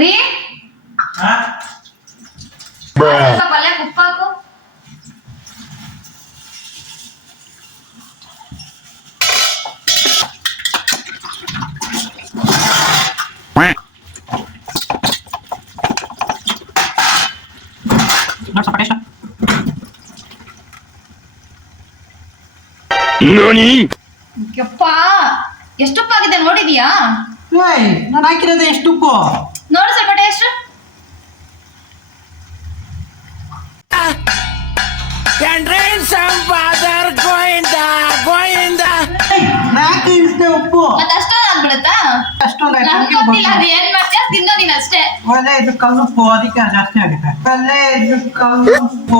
ರೀ ಹಾ ಪಲ್ಯ ಉಪ್ಪಾಕು. ಯಪ್ಪ ಎಷ್ಟು ಉಪ್ಪಾಗಿದೆ ನೋಡಿದ್ಯಾ? ನಾನು ಹಾಕಿರೋದು ಎಷ್ಟು ಉಪ್ಪು? ನೋಡು ಸ್ವಲ್ಪ ಟೇಸ್ಟ್. ಯಾಕೆ ಇಷ್ಟೇ ಉಪ್ಪು? ಮತ್ತೆ ಅಷ್ಟೊಂದು ಆಗ್ಬಿಡುತ್ತಾ? ಅಷ್ಟೊಂದು ನಂಗೆ ಗೊತ್ತಿಲ್ಲ ಅದು ಏನ್ ಮಾಡ್ತೀಯ ತಿನ್ನೋ ನೀನ್ ಅಷ್ಟೇ. ಒಳ್ಳೆ ಇದು ಕಲ್ಲುಪ್ಪು, ಅದಕ್ಕೆ ಜಾಸ್ತಿ ಆಗುತ್ತೆ. ಒಳ್ಳೆ ಇದು ಕಲ್ಲುಪ್ಪು.